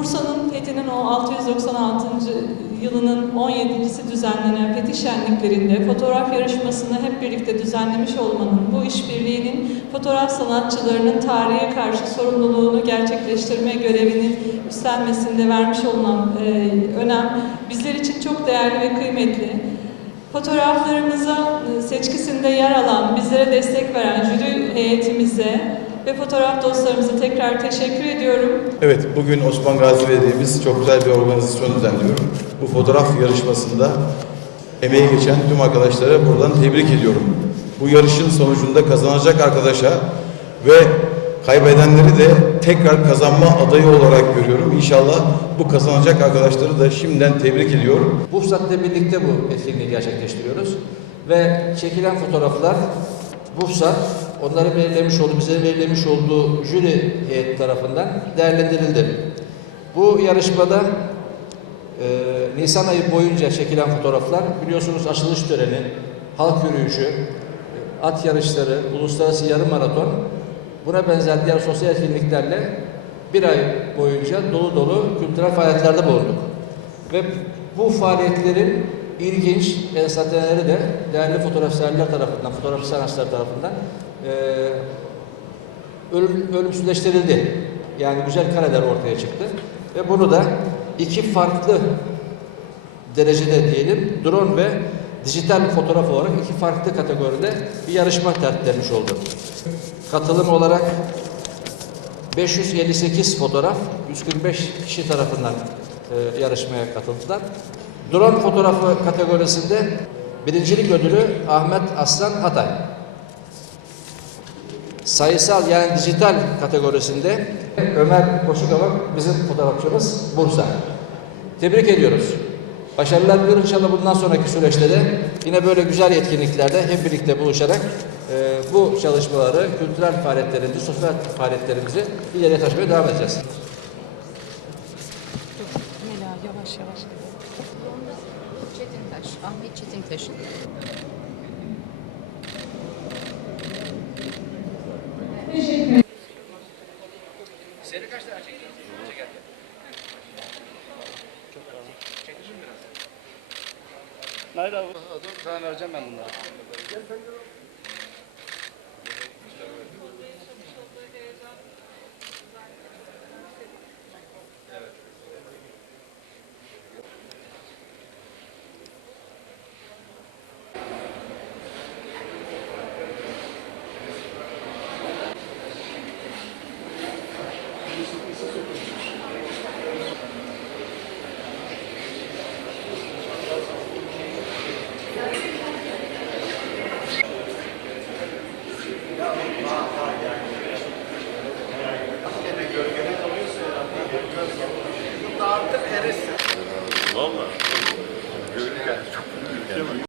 Bursa'nın Fethi'nin o 696. yılının 17.si düzenlenen Fethi Şenliklerinde fotoğraf yarışmasını hep birlikte düzenlemiş olmanın, bu işbirliğinin fotoğraf sanatçılarının tarihe karşı sorumluluğunu gerçekleştirme görevini üstlenmesinde vermiş olunan e, önem bizler için çok değerli ve kıymetli. Fotoğraflarımıza e, seçkisinde yer alan, bizlere destek veren jüri heyetimize ve fotoğraf dostlarımıza tekrar teşekkür ediyorum. Evet, bugün Osman Gazi Belediye'miz çok güzel bir organizasyon düzenliyor. Bu fotoğraf yarışmasında emeği geçen tüm arkadaşlara buradan tebrik ediyorum. Bu yarışın sonucunda kazanacak arkadaşa ve kaybedenleri de tekrar kazanma adayı olarak görüyorum. İnşallah bu kazanacak arkadaşları da şimdiden tebrik ediyorum. Bursa'da birlikte bu etkinliği gerçekleştiriyoruz. Ve çekilen fotoğraflar Bursa, onların belirlemiş olduğu, bize belirlemiş olduğu jüri heyeti tarafından değerlendirildi. Bu yarışmada e, Nisan ayı boyunca çekilen fotoğraflar, biliyorsunuz açılış töreni, halk yürüyüşü, e, at yarışları, uluslararası yarım maraton, buna benzer diğer sosyal etkinliklerle bir ay boyunca dolu dolu kültürel faaliyetlerde bulunduk. Ve bu faaliyetlerin ilginç enstantaneleri de değerli fotoğrafçılar tarafından, fotoğraf sanatçılar tarafından eee ölüm, ölümsüzleştirildi. Yani güzel kareler ortaya çıktı. Ve bunu da iki farklı derecede diyelim drone ve dijital fotoğraf olarak iki farklı kategoride bir yarışma tertiplenmiş oldu. Katılım olarak 558 fotoğraf 145 kişi tarafından e, yarışmaya katıldılar. Drone fotoğrafı kategorisinde birincilik ödülü Ahmet Aslan Hatay. Sayısal yani dijital kategorisinde Ömer Koşukavak bizim fotoğrafçımız Bursa. Tebrik ediyoruz. Başarılar diliyoruz inşallah bundan sonraki süreçte de yine böyle güzel etkinliklerde hep birlikte buluşarak e, bu çalışmaları, kültürel faaliyetlerimizi, sosyal faaliyetlerimizi ileriye taşımaya devam edeceğiz. Mela yavaş yavaş. Çetintaş, Ahmet Çetintaş'ın. Hayır abi. Sana vereceğim ben bunları. Valla. Gölge çok.